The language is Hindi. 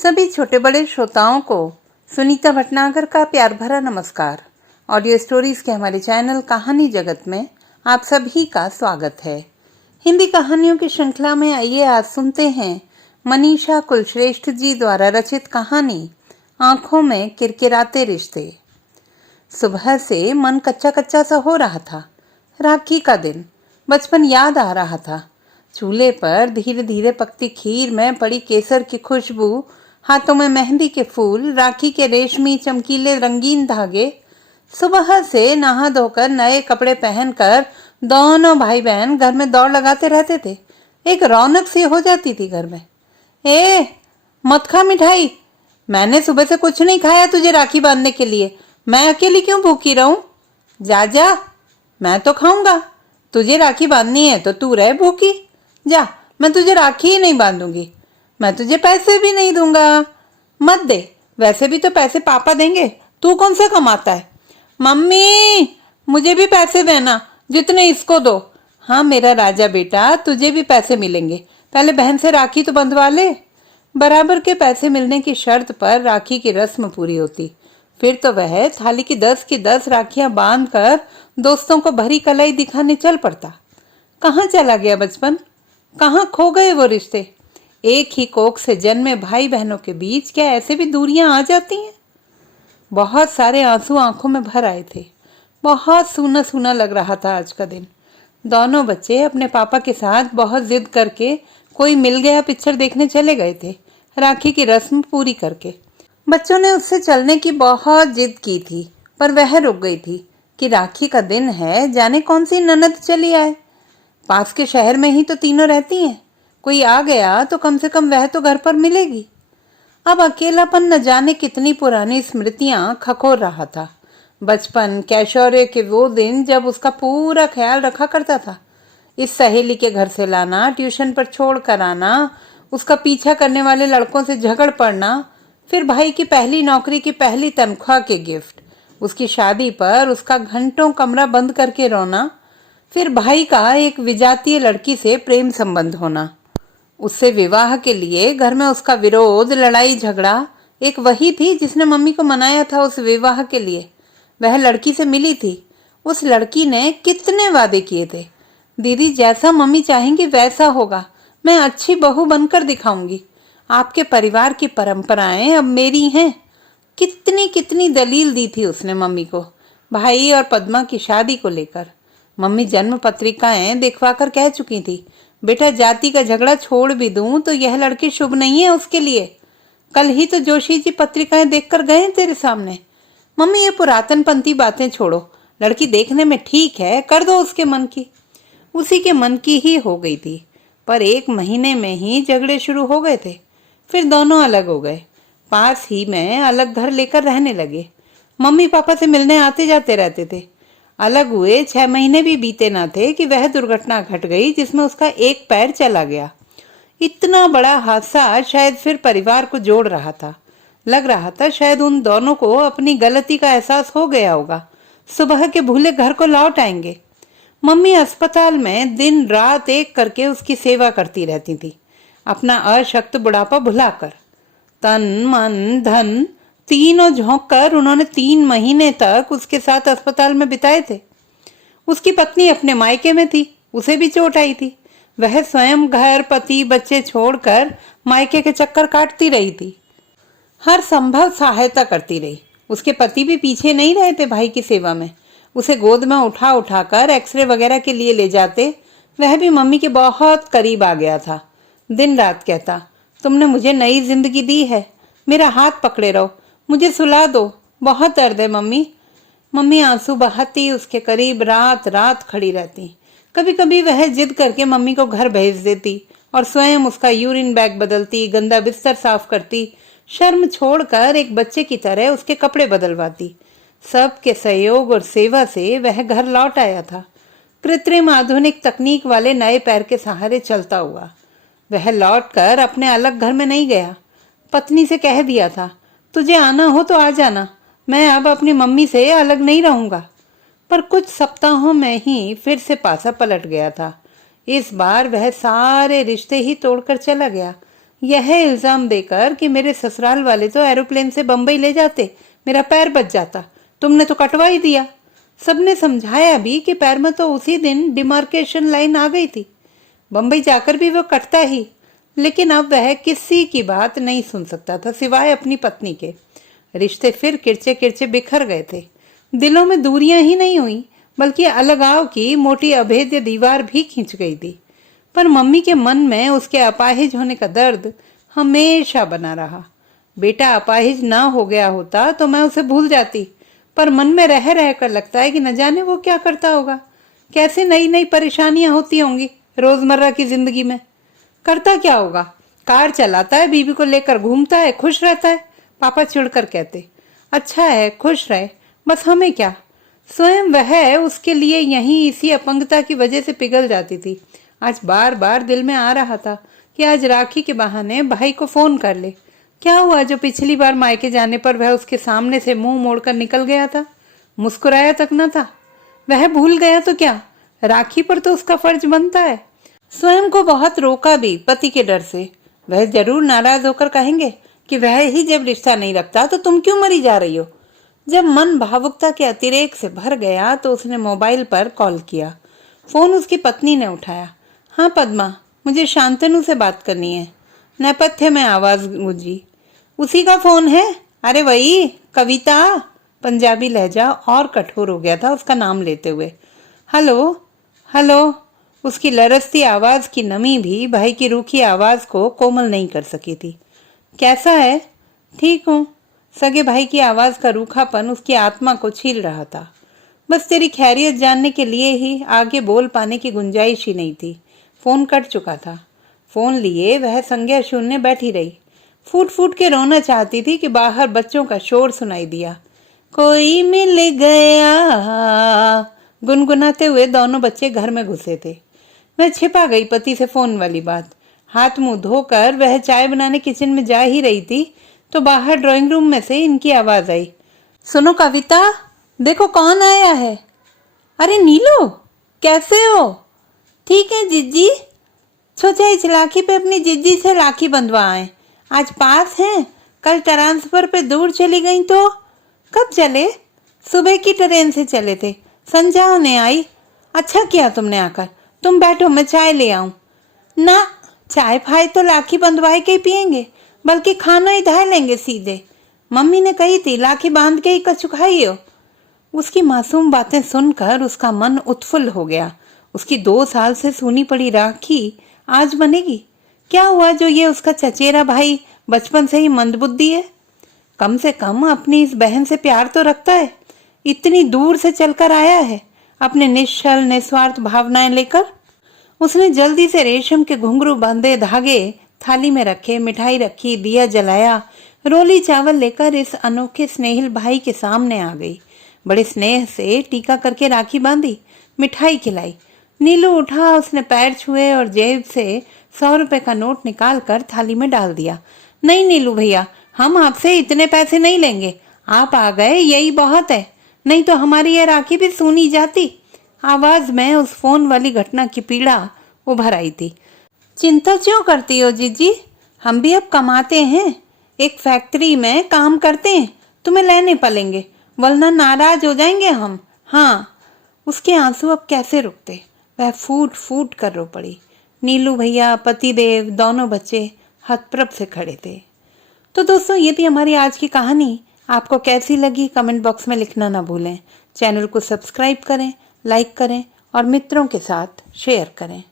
सभी छोटे बड़े श्रोताओं को सुनीता भटनागर का प्यार भरा नमस्कार। ऑडियो स्टोरीज के हमारे चैनल कहानी जगत में आप सभी का स्वागत है। हिंदी कहानियों की श्रृंखला में आइए आज सुनते हैं मनीषा कुलश्रेष्ठ जी द्वारा रचित कहानी आंखों में किरकिराते रिश्ते। सुबह से मन कच्चा कच्चा सा हो रहा था। राखी का दिन, बचपन याद आ रहा था। चूल्हे पर धीरे धीरे पकती खीर में पड़ी केसर की खुशबू, हाथों में मेहंदी के फूल, राखी के रेशमी चमकीले रंगीन धागे। सुबह से नहा धोकर नए कपड़े पहनकर दोनों भाई बहन घर में दौड़ लगाते रहते थे। एक रौनक सी हो जाती थी घर में। ए, मत खा मिठाई, मैंने सुबह से कुछ नहीं खाया तुझे राखी बांधने के लिए। मैं अकेली क्यों भूखी रहूं? जा जा, मैं तो खाऊंगा। तुझे राखी बांधनी है तो तू रह भूखी। जा, मैं तुझे राखी ही नहीं बांधूंगी। मैं तुझे पैसे भी नहीं दूंगा। मत दे, वैसे भी तो पैसे पापा देंगे, तू कौन सा कमाता है? मम्मी, मुझे भी पैसे देना जितने इसको दो। हाँ मेरा राजा बेटा, तुझे भी पैसे मिलेंगे, पहले बहन से राखी तो बंधवा ले। बराबर के पैसे मिलने की शर्त पर राखी की रस्म पूरी होती। फिर तो वह थाली की 10 राखियां बांध कर दोस्तों को भरी कलाई दिखाने चल पड़ता। कहाँ चला गया बचपन? कहाँ खो गए वो रिश्ते? एक ही कोख से जन्मे भाई बहनों के बीच क्या ऐसे भी दूरियां आ जाती हैं? बहुत सारे आंसू आंखों में भर आए थे। बहुत सूना सूना लग रहा था आज का दिन। दोनों बच्चे अपने पापा के साथ बहुत जिद करके कोई मिल गया पिक्चर देखने चले गए थे, राखी की रस्म पूरी करके। बच्चों ने उससे चलने की बहुत जिद की थी, पर वह रुक गई थी कि राखी का दिन है, जाने कौन सी ननद चली आए। पास के शहर में ही तो तीनों रहती हैं, कोई आ गया तो कम से कम वह तो घर पर मिलेगी। अब अकेलापन न जाने कितनी पुरानी स्मृतियां खखोर रहा था। बचपन, कैशोर्य के वो दिन जब उसका पूरा ख्याल रखा करता था। इस सहेली के घर से लाना, ट्यूशन पर छोड़ कर आना, उसका पीछा करने वाले लड़कों से झगड़ पड़ना, फिर भाई की पहली नौकरी की पहली तनख्वाह के गिफ्ट, उसकी शादी पर उसका घंटों कमरा बंद करके रोना, फिर भाई का एक विजातीय लड़की से प्रेम संबंध होना, उससे विवाह के लिए घर में उसका विरोध, लड़ाई झगड़ा। एक वही थी जिसने मम्मी को मनाया था उस विवाह के लिए। वह लड़की से मिली थी। उस लड़की ने कितने वादे किए थे। दीदी, जैसा मम्मी चाहेंगी वैसा होगा, मैं अच्छी बहू बनकर दिखाऊंगी। आपके परिवार की परंपराएं अब मेरी हैं। कितनी कितनी दलील दी थी उसने मम्मी को भाई और पद्मा की शादी को लेकर। मम्मी जन्म पत्रिकाएं दिखवा कर कह चुकी थी, बेटा जाति का झगड़ा छोड़ भी दूं तो यह लड़की शुभ नहीं है उसके लिए। कल ही तो जोशी जी पत्रिकाएं देखकर गए तेरे सामने। मम्मी ये पुरातन पंथी बातें छोड़ो, लड़की देखने में ठीक है, कर दो उसके मन की। उसी के मन की ही हो गई थी, पर 1 महीने में ही झगड़े शुरू हो गए थे। फिर दोनों अलग हो गए, पास ही में अलग घर लेकर रहने लगे। मम्मी पापा से मिलने आते जाते रहते थे। अलग हुए 6 महीने भी बीते ना थे कि वह दुर्घटना घट गई जिसमें उसका एक पैर चला गया। इतना बड़ा हादसा शायद फिर परिवार को जोड़ रहा था। लग रहा था शायद उन दोनों को अपनी गलती का एहसास हो गया होगा। सुबह के भूले घर को लौट आएंगे। मम्मी अस्पताल में दिन रात एक करके उसकी सेवा करती रहती थी, अपना अशक्त बुढ़ापा भुलाकर। तन मन धन तीनों झोंक कर उन्होंने 3 महीने तक उसके साथ अस्पताल में बिताए थे। उसकी पत्नी अपने मायके में थी, उसे भी चोट आई थी। वह स्वयं घर, पति, बच्चे छोड़कर मायके के चक्कर काटती रही थी। हर संभव सहायता करती रही। उसके पति भी पीछे नहीं रहे थे भाई की सेवा में। उसे गोद में उठा उठाकर एक्सरे वगैरह के लिए ले जाते। वह भी मम्मी के बहुत करीब आ गया था। दिन रात कहता, तुमने मुझे नई जिंदगी दी है, मेरा हाथ पकड़े रहो, मुझे सुला दो, बहुत दर्द है मम्मी। मम्मी आंसू बहाती उसके करीब रात रात खड़ी रहती। कभी कभी वह जिद करके मम्मी को घर भेज देती और स्वयं उसका यूरिन बैग बदलती, गंदा बिस्तर साफ करती, शर्म छोड़कर एक बच्चे की तरह उसके कपड़े बदलवाती। सबके सहयोग और सेवा से वह घर लौट आया था, कृत्रिम आधुनिक तकनीक वाले नए पैर के सहारे चलता हुआ। वह लौटकर अपने अलग घर में नहीं गया। पत्नी से कह दिया था, तुझे आना हो तो आ जाना, मैं अब अपनी मम्मी से अलग नहीं रहूंगा। पर कुछ सप्ताहों में ही फिर से पासा पलट गया था। इस बार वह सारे रिश्ते ही तोड़कर चला गया। यह इल्जाम देकर कि मेरे ससुराल वाले तो एरोप्लेन से बंबई ले जाते, मेरा पैर बच जाता, तुमने तो कटवा ही दिया। सबने समझाया भी कि पैर में तो उसी दिन डिमार्केशन लाइन आ गई थी, बंबई जाकर भी वो कटता ही। लेकिन अब वह किसी की बात नहीं सुन सकता था सिवाय अपनी पत्नी के। रिश्ते फिर किरचे किरचे बिखर गए थे। दिलों में दूरियां ही नहीं हुई बल्कि अलगाव की मोटी अभेद्य दीवार भी खींच गई थी। पर मम्मी के मन में उसके अपाहिज होने का दर्द हमेशा बना रहा। बेटा अपाहिज ना हो गया होता तो मैं उसे भूल जाती, पर मन में रह रह कर लगता है कि न जाने वो क्या करता होगा, कैसे नई नई परेशानियां होती होंगी रोजमर्रा की जिंदगी में। करता क्या होगा, कार चलाता है, बीबी को लेकर घूमता है, खुश रहता है। पापा चिढ़कर कहते, अच्छा है खुश रहे, बस हमें क्या। स्वयं वह उसके लिए यहीं इसी अपंगता की वजह से पिघल जाती थी। आज बार बार दिल में आ रहा था कि आज राखी के बहाने भाई को फोन कर ले। क्या हुआ जो पिछली बार मायके जाने पर वह उसके सामने से मुंह मोड़कर निकल गया था, मुस्कुराया तक न था। वह भूल गया तो क्या, राखी पर तो उसका फर्ज बनता है। स्वयं को बहुत रोका भी पति के डर से। वह जरूर नाराज होकर कहेंगे कि वह ही जब रिश्ता नहीं रखता तो तुम क्यों मरी जा रही हो। जब मन भावुकता के अतिरेक से भर गया तो उसने मोबाइल पर कॉल किया। फोन उसकी पत्नी ने उठाया। हाँ पद्मा, मुझे शांतनु से बात करनी है। नेपथ्य में आवाज गूंजी, उसी का फोन है? अरे वही कविता। पंजाबी लहजा और कठोर हो गया था उसका नाम लेते हुए। Hello hello. उसकी लरसती आवाज की नमी भी भाई की रूखी आवाज को कोमल नहीं कर सकी थी। कैसा है? ठीक हूँ। सगे भाई की आवाज का रूखापन उसकी आत्मा को छील रहा था। बस तेरी खैरियत जानने के लिए ही आगे बोल पाने की गुंजाइश ही नहीं थी। फोन कट चुका था। फोन लिए वह संज्ञा शून्य बैठी रही। फूट फूट के रोना चाहती थी कि बाहर बच्चों का शोर सुनाई दिया। कोई मिल गया गुनगुनाते हुए दोनों बच्चे घर में घुसे थे। वह छिपा गई पति से फोन वाली बात। हाथ मुंह धोकर वह चाय बनाने किचन में जा ही रही थी तो बाहर ड्राइंग रूम में से इनकी आवाज आई। सुनो कविता, देखो कौन आया है। अरे नीलू, कैसे हो? ठीक है जिज्जी। सोचा इस राखी पे अपनी जिज्जी से राखी बंधवा आए। आज पास हैं, कल ट्रांसफर पे दूर चली गई तो। कब चले? सुबह की ट्रेन से चले थे, संध्या होने आई। अच्छा किया तुमने आकर। तुम बैठो, मैं चाय ले आऊं। ना, चाय फाय तो राखी बंधवाए के ही पियेंगे, बल्कि खाना ही ढा लेंगे सीधे। मम्मी ने कही थी राखी बांध के ही कछु खाइयो। उसकी मासूम बातें सुनकर उसका मन उत्फुल्ल हो गया। उसकी 2 साल से सुनी पड़ी राखी आज बनेगी। क्या हुआ जो ये उसका चचेरा भाई बचपन से ही मंदबुद्धि है? कम से कम अपनी इस बहन से प्यार तो रखता है। इतनी दूर से चलकर आया है अपने निश्चल निस्वार्थ भावनाएं लेकर। उसने जल्दी से रेशम के घुंघरू बांधे धागे थाली में रखे, मिठाई रखी, दिया जलाया, रोली चावल लेकर इस अनोखे स्नेहिल भाई के सामने आ गई। बड़े स्नेह से टीका करके राखी बांधी, मिठाई खिलाई। नीलू उठा, उसने पैर छुए और जेब से 100 रुपए का नोट निकाल कर थाली में डाल दिया। नहीं नीलू भैया, हम आपसे इतने पैसे नहीं लेंगे। आप आ गए यही बहुत है, नहीं तो हमारी यह राखी भी सुनी जाती। आवाज में उस फोन वाली घटना की पीड़ा उभर आई थी। चिंता क्यों करती हो जीजी, हम भी अब कमाते हैं, एक फैक्ट्री में काम करते हैं, तुम्हें लेने पड़ेंगे, वरना नाराज हो जाएंगे हम। हाँ। उसके आंसू अब कैसे रुकते, वह फूट फूट कर रो पड़ी। नीलू भैया, पतिदेव, दोनों बच्चे हतप्रभ से खड़े थे। तो दोस्तों, ये थी हमारी आज की कहानी। आपको कैसी लगी कमेंट बॉक्स में लिखना ना भूलें। चैनल को सब्सक्राइब करें, लाइक करें और मित्रों के साथ शेयर करें।